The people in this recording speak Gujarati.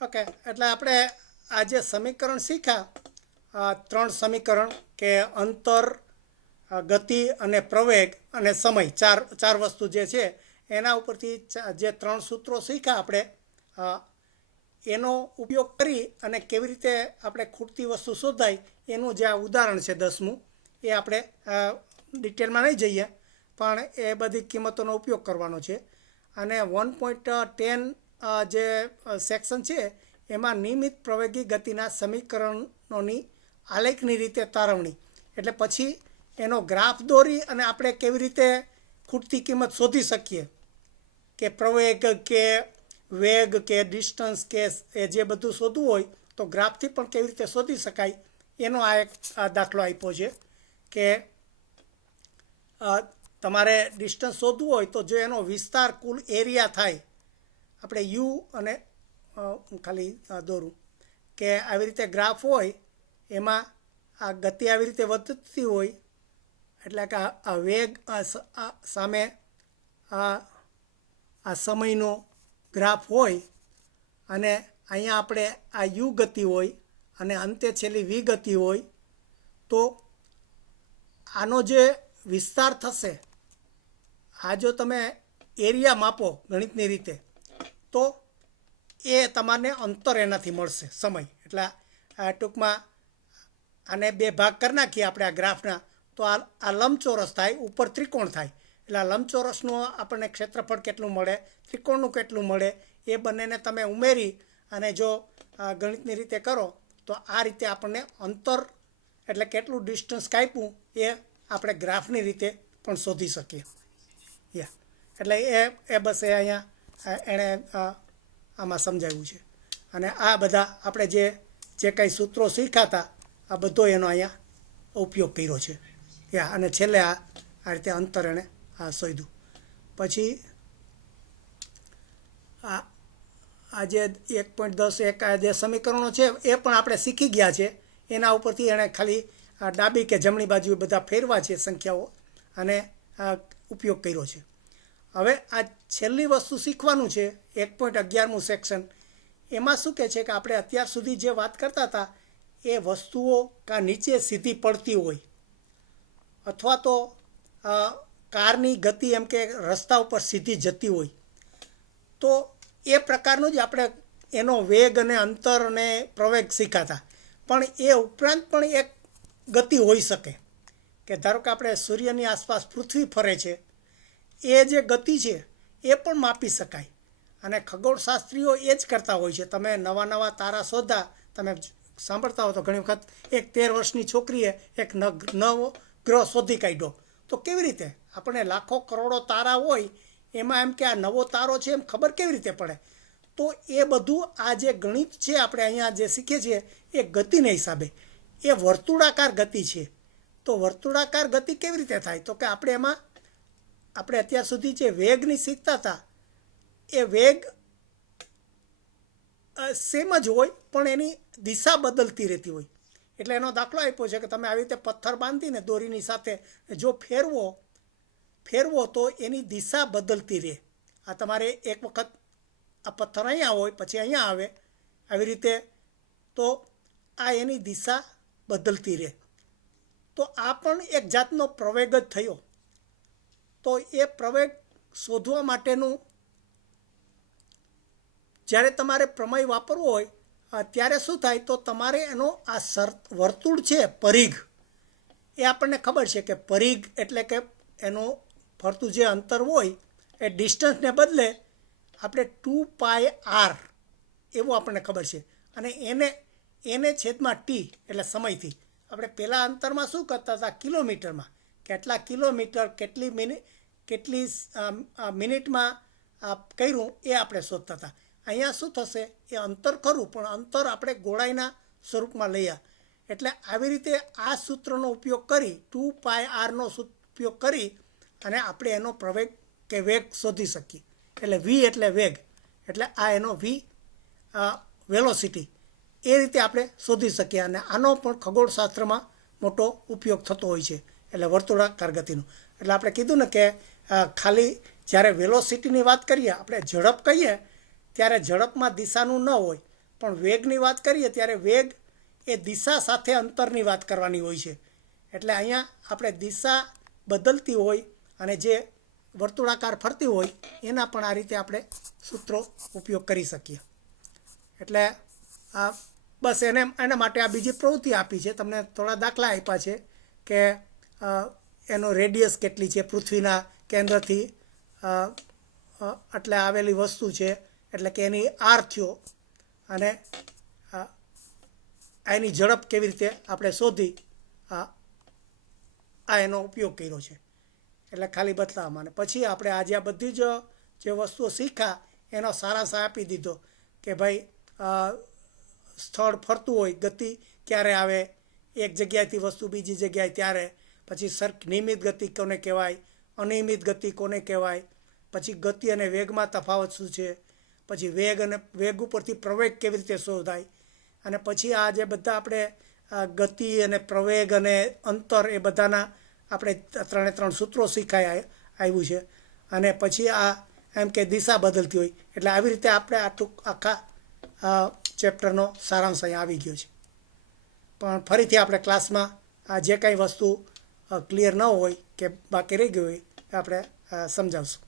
ઓકે, એટલે આપણે આ જે સમીકરણ શીખ્યા, ત્રણ સમીકરણ કે અંતર, ગતિ અને પ્રવેગ અને સમય, ચાર વસ્તુ જે છે એના ઉપરથી જે ત્રણ સૂત્રો શીખ્યા આપણે, એનો ઉપયોગ કરી અને કેવી રીતે આપણે ખૂટતી વસ્તુ શોધાય એનું જે આ ઉદાહરણ છે 10મું, એ આપણે ડિટેલમાં નહીં જઈએ, પણ એ બધી કિંમતોનો ઉપયોગ કરવાનો છે. અને 1.10 જે સેક્શન છે એમાં નિયમિત પ્રવેગી ગતિના સમીકરણોની આલેખની રીતે તારવણી, એટલે પછી એનો ગ્રાફ દોરી અને આપણે કેવી રીતે ખૂટતી કિંમત શોધી શકીએ, કે પ્રવેગ કે વેગ કે ડિસ્ટન્સ કે એ જે બધું શોધવું હોય તો ગ્રાફથી પણ કેવી રીતે શોધી શકાય એનો આ એક દાખલો આપ્યો છે. કે તમારે ડિસ્ટન્સ શોધવું હોય તો જો એનો વિસ્તાર કુલ એરિયા થાય, આપણે યુ અને ખાલી દોરું કે આવી રીતે ગ્રાફ હોય એમાં આ ગતિ આવી રીતે વધતી હોય, એટલે કે આ વેગ સામે આ સમયનો ગ્રાફ હોય અને અહીંયા આપણે આ યુ ગતિ હોય અને અંતે છેલ્લી વી ગતિ હોય, તો આનો જે વિસ્તાર થશે, આ જો તમે એરિયા માપો ગણિતની રીતે તો એ તમારે અંતર એનાથી મળશે, સમય. એટલે ટૂંકમાં આને બે ભાગ કરી નાખીએ આપણે આ ગ્રાફના, તો આ લંબચોરસ થાય, ઉપર ત્રિકોણ થાય. એટલે આ લંબચોરસનું આપણને ક્ષેત્રફળ કેટલું મળે, ત્રિકોણનું કેટલું મળે, એ બંનેને તમે ઉમેરી અને જો ગણિતની રીતે કરો તો આ રીતે આપણને અંતર એટલે કેટલું ડિસ્ટન્સ કાપ્યું એ આપણે ગ્રાફની રીતે પણ શોધી શકીએ. એટલે એ બસ એ અહીંયા એણે આમાં સમજાવ્યું છે. અને આ બધા આપણે જે કંઈ સૂત્રો શીખ્યા હતા આ બધો એનો અહીંયા ઉપયોગ કર્યો છે. અને છેલ્લે આ રીતે અંતર એણે શોધ્યું. પછી આ જે 1.10 આ જે સમીકરણો છે એ પણ આપણે શીખી ગયા છે. એના ઉપરથી એણે ખાલી ડાબી કે જમણી બાજુ બધા ફેરવા છે સંખ્યાઓ અને ઉપયોગ કર્યો છે. હવે આ છેલ્લી વસ્તુ શીખવાનું છે 1.11મું સેક્શન. એમાં શું કહે છે કે આપણે અત્યાર સુધી જે વાત કરતા હતા એ વસ્તુઓ કાં નીચે સીધી પડતી હોય અથવા તો કારની ગતિ એમ કે રસ્તા ઉપર સીધી જતી હોય, તો એ પ્રકારનું જ આપણે એનો વેગ અને અંતર અને પ્રવેગ શીખાતા. પણ એ ઉપરાંત પણ એક ગતિ હોઈ શકે કે ધારો કે આપણે સૂર્યની આસપાસ પૃથ્વી ફરે છે, એ જે ગતિ છે એ પણ માપી શકાય. અને ખગોળશાસ્ત્રીઓ એ જ કરતા હોય છે. તમે નવા તારા શોધા, તમે સાંભળતા હો તો ઘણી વખત એક 13 વર્ષની છોકરીએ એક નવો ગ્રહ શોધી કાઢ્યો. તો કેવી રીતે આપણે લાખો કરોડો તારા હોય એમાં એમ કે આ નવો તારો છે એમ ખબર કેવી રીતે પડે? તો એ બધું આ જે ગણિત છે આપણે અહીંયા જે શીખીએ છીએ એ ગતિને હિસાબે, એ વર્તુળાકાર ગતિ છે. તો વર્તુળાકાર ગતિ કેવી રીતે થાય? તો કે આપણે અત્યાર સુધી જે વેગની શીખતા હતા એ વેગ સેમ જ હોય પણ એની દિશા બદલતી રહેતી હોય. એટલે એનો દાખલો આપ્યો છે કે તમે આવી રીતે પથ્થર બાંધીને દોરીની સાથે જો ફેરવો તો એની દિશા બદલતી રહે. આ તમારે એક વખત આ પથ્થર અહીંયા હોય પછી અહીંયા આવે આવી રીતે, તો આ એની દિશા બદલતી રહે. તો આ પણ એક જાતનો પ્રવેગ જ થયો. તો એ પ્રવેગ શોધવા માટેનું જ્યારે તમારે પ્રમેય વાપરવો હોય ત્યારે શું થાય, તો તમારે એનો આ વર્તુળ છે પરિઘ, એ આપણને ખબર છે કે પરિઘ એટલે કે એનું ફરતું જે અંતર હોય એ ડિસ્ટન્સને બદલે આપણે 2πr એવું આપણને ખબર છે. અને એને છેદમાં ટી એટલે સમયથી આપણે પહેલાં અંતરમાં શું કરતા હતા, કિલોમીટરમાં, કેટલા કિલોમીટર કેટલી મિનિટમાં કર્યું એ આપણે શોધતા હતા. અહીંયા શું થશે, એ અંતર ખરું પણ અંતર આપણે ગોળાઈના સ્વરૂપમાં લઈએ. એટલે આવી રીતે આ સૂત્રનો ઉપયોગ કરી 2πrનો ઉપયોગ કરી અને આપણે એનો પ્રવેગ કે વેગ શોધી શકીએ. એટલે વી એટલે વેગ, એટલે આ એનો વી વેલોસિટી, એ રીતે આપણે શોધી શકીએ. અને આનો પણ ખગોળશાસ્ત્રમાં મોટો ઉપયોગ થતો હોય છે, એટલે વર્તુળાકાર ગતિનો. એટલે આપણે કીધું ને કે ખાલી જ્યારે વેલોસિટીની વાત કરીએ, આપણે ઝડપ કહીએ ત્યારે ઝડપમાં દિશાનું ન હોય, પણ વેગની વાત કરીએ ત્યારે વેગ એ દિશા સાથે અંતરની વાત કરવાની હોય છે. એટલે અહીંયા આપણે દિશા બદલતી હોય અને જે વર્તુળાકાર ફરતી હોય એના પણ આ રીતે આપણે સૂત્રો ઉપયોગ કરી શકીએ. એટલે આ બસ એના માટે આ બીજી પ્રવૃત્તિ આપી છે. તમને થોડા દાખલા આપ્યા છે કે એનો રેડિયસ કેટલી છે, પૃથ્વીના કેન્દ્રથી એટલે આવેલી વસ્તુ છે, એટલે કે એની આર થયો, અને એની ઝડપ કેવી રીતે આપણે શોધી આ એનો ઉપયોગ કર્યો છે. એટલે ખાલી બતાવવામાં. અને પછી આપણે આજે આ બધી જે વસ્તુઓ શીખ્યા એનો સારાંશ આપી દીધો કે ભાઈ સ્થળ ફરતું હોય, ગતિ ક્યારે આવે, એક જગ્યાએથી વસ્તુ બીજી જગ્યાએ ત્યારે, પછી નિયમિત ગતિ કોને કહેવાય, અનિયમિત ગતિ કોને કહેવાય, પછી ગતિ અને વેગમાં તફાવત શું છે, પછી વેગ ઉપરથી પ્રવેગ કેવી રીતે શોધાય, અને પછી આ જે બધા આપણે ગતિ અને પ્રવેગ અને અંતર એ બધાના આપણે 3 સૂત્રો શીખાય આવ્યું છે. અને પછી આ એમ કે દિશા બદલતી હોય, એટલે આવી રીતે આપણે આખા ચેપ્ટરનો સારાંશ અહીંયા આવી ગયો છે. પણ ફરીથી આપણે ક્લાસમાં આ જે કાંઈ વસ્તુ ક્લિયર ન હોય કે બાકી રહી ગઈ હોય આપણે સમજાવશું.